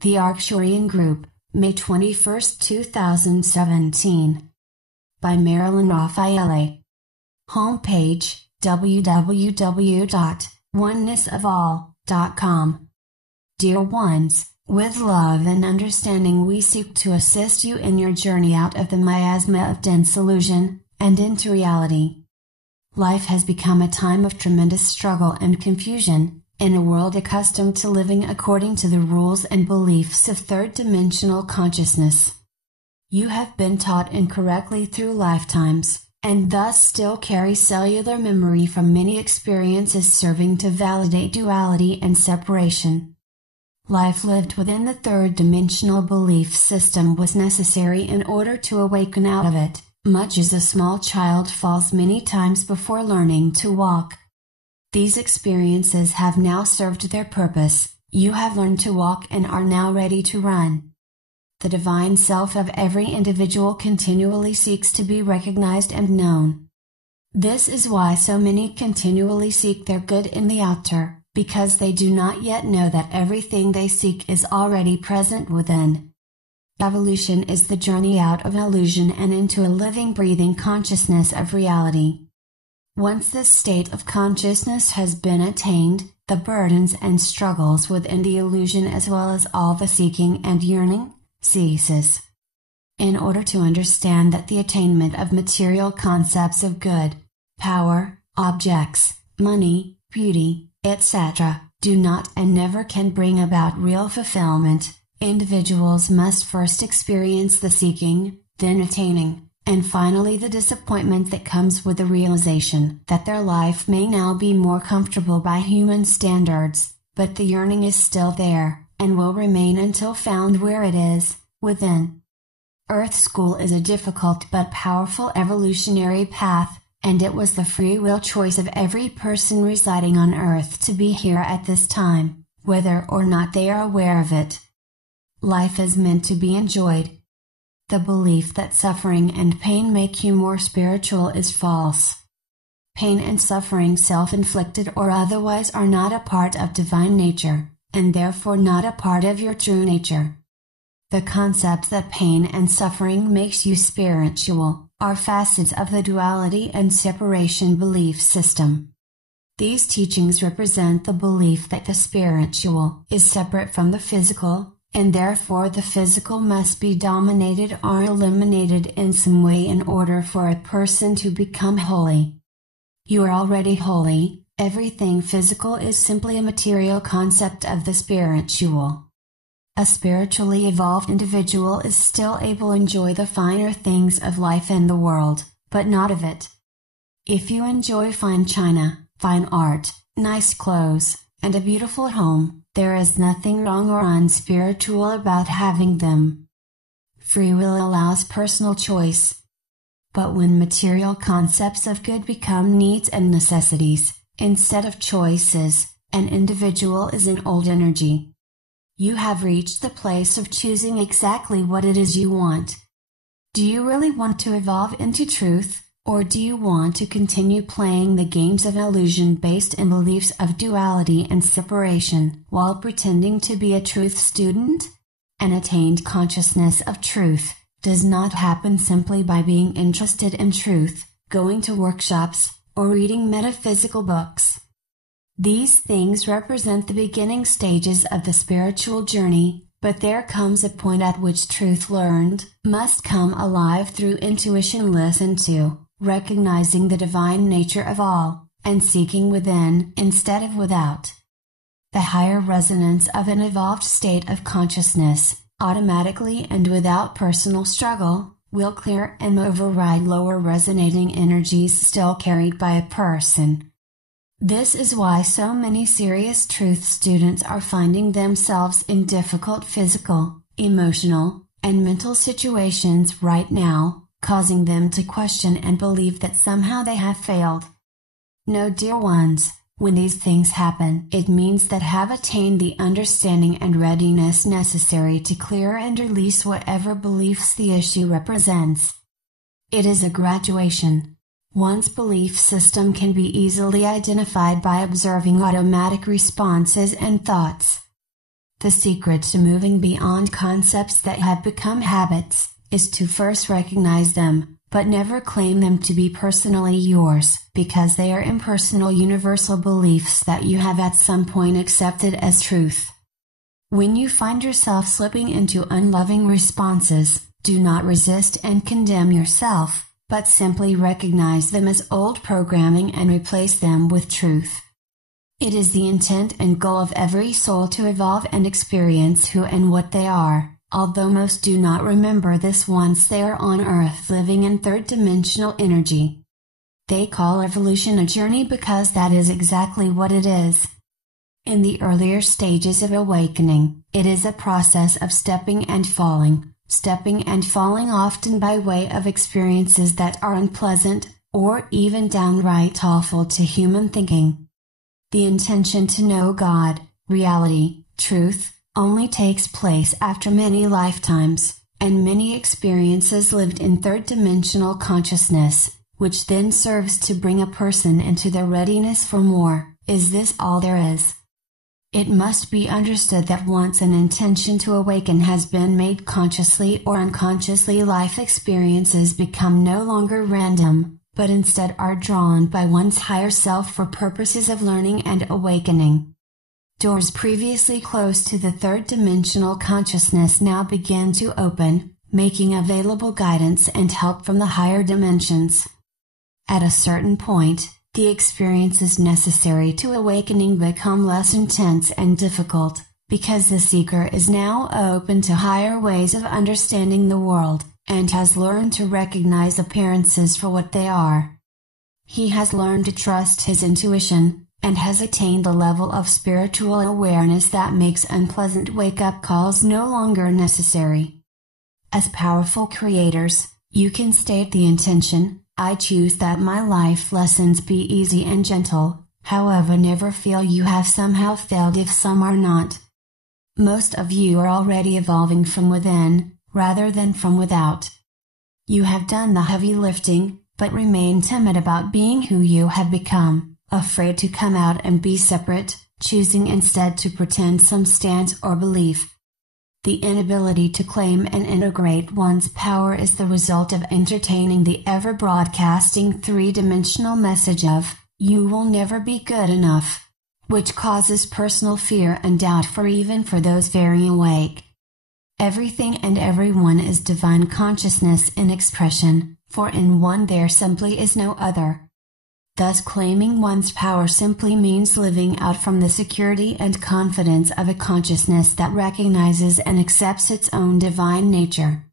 The Arcturian Group, May 21, 2017. By Marilyn Raffaele. Homepage, www.onenessofall.com. Dear ones, with love and understanding we seek to assist you in your journey out of the miasma of dense illusion, and into reality. Life has become a time of tremendous struggle and confusion, in a world accustomed to living according to the rules and beliefs of third-dimensional consciousness. You have been taught incorrectly through lifetimes, and thus still carry cellular memory from many experiences serving to validate duality and separation. Life lived within the third-dimensional belief system was necessary in order to awaken out of it, much as a small child falls many times before learning to walk. These experiences have now served their purpose. You have learned to walk and are now ready to run. The divine self of every individual continually seeks to be recognized and known. This is why so many continually seek their good in the outer, because they do not yet know that everything they seek is already present within. Evolution is the journey out of illusion and into a living, breathing consciousness of reality. Once this state of consciousness has been attained, the burdens and struggles within the illusion as well as all the seeking and yearning, ceases. In order to understand that the attainment of material concepts of good, power, objects, money, beauty, etc., do not and never can bring about real fulfillment, individuals must first experience the seeking, then attaining, and finally the disappointment that comes with the realization that their life may now be more comfortable by human standards, but the yearning is still there, and will remain until found where it is, within. Earth School is a difficult but powerful evolutionary path, and it was the free will choice of every person residing on Earth to be here at this time, whether or not they are aware of it. Life is meant to be enjoyed. The belief that suffering and pain make you more spiritual is false. Pain and suffering, self-inflicted or otherwise, are not a part of divine nature, and therefore not a part of your true nature. The concept that pain and suffering makes you spiritual are facets of the duality and separation belief system. These teachings represent the belief that the spiritual is separate from the physical, and therefore the physical must be dominated or eliminated in some way in order for a person to become holy. You are already holy. Everything physical is simply a material concept of the spiritual. A spiritually evolved individual is still able to enjoy the finer things of life and the world, but not of it. If you enjoy fine china, fine art, nice clothes, and a beautiful home, there is nothing wrong or unspiritual about having them. Free will allows personal choice. But when material concepts of good become needs and necessities, instead of choices, an individual is in old energy. You have reached the place of choosing exactly what it is you want. Do you really want to evolve into truth? Or do you want to continue playing the games of illusion based in beliefs of duality and separation, while pretending to be a truth student? An attained consciousness of truth does not happen simply by being interested in truth, going to workshops, or reading metaphysical books. These things represent the beginning stages of the spiritual journey, but there comes a point at which truth learned must come alive through intuition listened to, recognizing the divine nature of all, and seeking within instead of without. The higher resonance of an evolved state of consciousness, automatically and without personal struggle, will clear and override lower resonating energies still carried by a person. This is why so many serious truth students are finding themselves in difficult physical, emotional, and mental situations right now, causing them to question and believe that somehow they have failed. No, dear ones, when these things happen, it means that have attained the understanding and readiness necessary to clear and release whatever beliefs the issue represents. It is a graduation. One's belief system can be easily identified by observing automatic responses and thoughts. The secret to moving beyond concepts that have become habits, is to first recognize them, but never claim them to be personally yours, because they are impersonal universal beliefs that you have at some point accepted as truth. When you find yourself slipping into unloving responses, do not resist and condemn yourself, but simply recognize them as old programming and replace them with truth. It is the intent and goal of every soul to evolve and experience who and what they are, although most do not remember this once they are on Earth living in third-dimensional energy. They call evolution a journey because that is exactly what it is. In the earlier stages of awakening, it is a process of stepping and falling often by way of experiences that are unpleasant, or even downright awful to human thinking. The intention to know God, reality, truth, only takes place after many lifetimes, and many experiences lived in third-dimensional consciousness, which then serves to bring a person into their readiness for more. Is this all there is? It must be understood that once an intention to awaken has been made consciously or unconsciously, life experiences become no longer random, but instead are drawn by one's higher self for purposes of learning and awakening. Doors previously closed to the third-dimensional consciousness now begin to open, making available guidance and help from the higher dimensions. At a certain point, the experiences necessary to awakening become less intense and difficult, because the seeker is now open to higher ways of understanding the world, and has learned to recognize appearances for what they are. He has learned to trust his intuition, and has attained a level of spiritual awareness that makes unpleasant wake-up calls no longer necessary. As powerful creators, you can state the intention, I choose that my life lessons be easy and gentle, however never feel you have somehow failed if some are not. Most of you are already evolving from within, rather than from without. You have done the heavy lifting, but remain timid about being who you have become, afraid to come out and be separate, choosing instead to pretend some stance or belief. The inability to claim and integrate one's power is the result of entertaining the ever-broadcasting three-dimensional message of, you will never be good enough, which causes personal fear and doubt for those very awake. Everything and everyone is divine consciousness in expression, for in one there simply is no other. Thus claiming one's power simply means living out from the security and confidence of a consciousness that recognizes and accepts its own divine nature.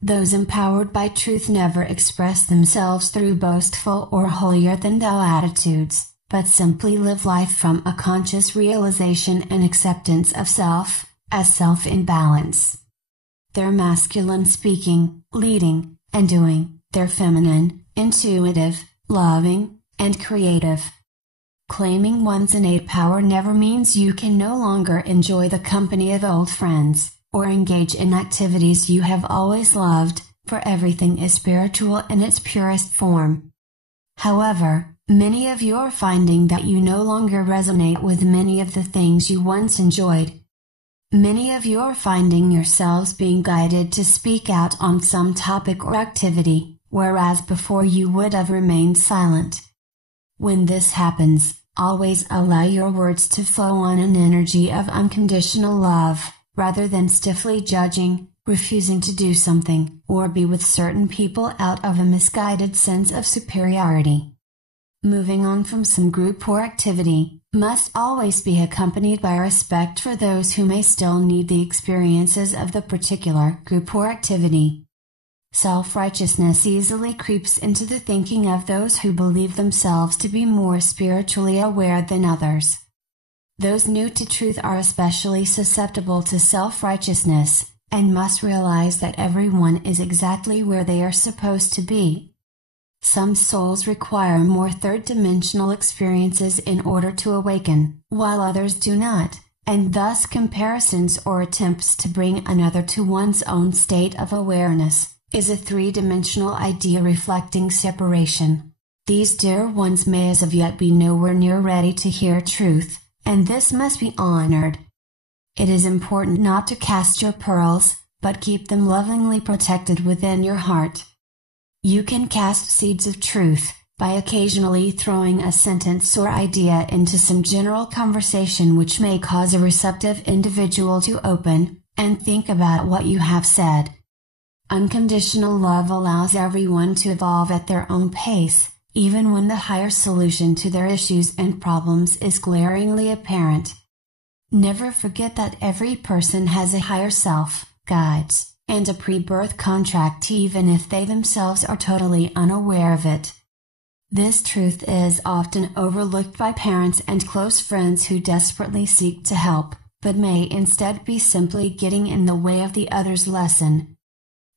Those empowered by truth never express themselves through boastful or holier-than-thou attitudes, but simply live life from a conscious realization and acceptance of self, as self in balance. Their masculine speaking, leading, and doing, their feminine, intuitive, loving, and creative. Claiming one's innate power never means you can no longer enjoy the company of old friends, or engage in activities you have always loved, for everything is spiritual in its purest form. However, many of you are finding that you no longer resonate with many of the things you once enjoyed. Many of you are finding yourselves being guided to speak out on some topic or activity, whereas before you would have remained silent. When this happens, always allow your words to flow on an energy of unconditional love, rather than stiffly judging, refusing to do something, or be with certain people out of a misguided sense of superiority. Moving on from some group or activity must always be accompanied by respect for those who may still need the experiences of the particular group or activity. Self-righteousness easily creeps into the thinking of those who believe themselves to be more spiritually aware than others. Those new to truth are especially susceptible to self-righteousness, and must realize that everyone is exactly where they are supposed to be. Some souls require more third-dimensional experiences in order to awaken, while others do not, and thus comparisons or attempts to bring another to one's own state of awareness is a three-dimensional idea reflecting separation. These dear ones may as of yet be nowhere near ready to hear truth, and this must be honored. It is important not to cast your pearls, but keep them lovingly protected within your heart. You can cast seeds of truth, by occasionally throwing a sentence or idea into some general conversation which may cause a receptive individual to open, and think about what you have said. Unconditional love allows everyone to evolve at their own pace, even when the higher solution to their issues and problems is glaringly apparent. Never forget that every person has a higher self, guides, and a pre-birth contract even if they themselves are totally unaware of it. This truth is often overlooked by parents and close friends who desperately seek to help, but may instead be simply getting in the way of the other's lesson.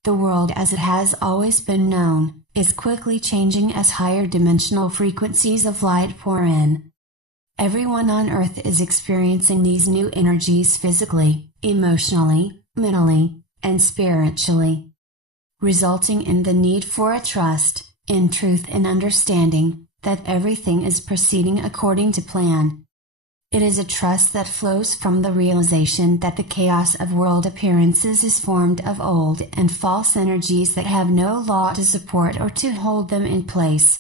The world as it has always been known, is quickly changing as higher dimensional frequencies of light pour in. Everyone on Earth is experiencing these new energies physically, emotionally, mentally, and spiritually, resulting in the need for a trust, in truth and understanding, that everything is proceeding according to plan. It is a trust that flows from the realization that the chaos of world appearances is formed of old and false energies that have no law to support or to hold them in place.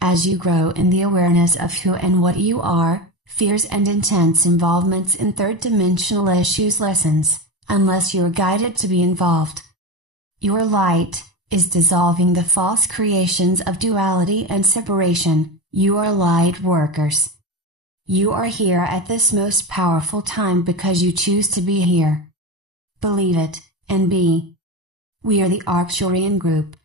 As you grow in the awareness of who and what you are, fears and intense involvements in third-dimensional issues lessens, unless you are guided to be involved. Your light is dissolving the false creations of duality and separation. You are light workers. You are here at this most powerful time because you choose to be here. Believe it, and be. We are the Arcturian group.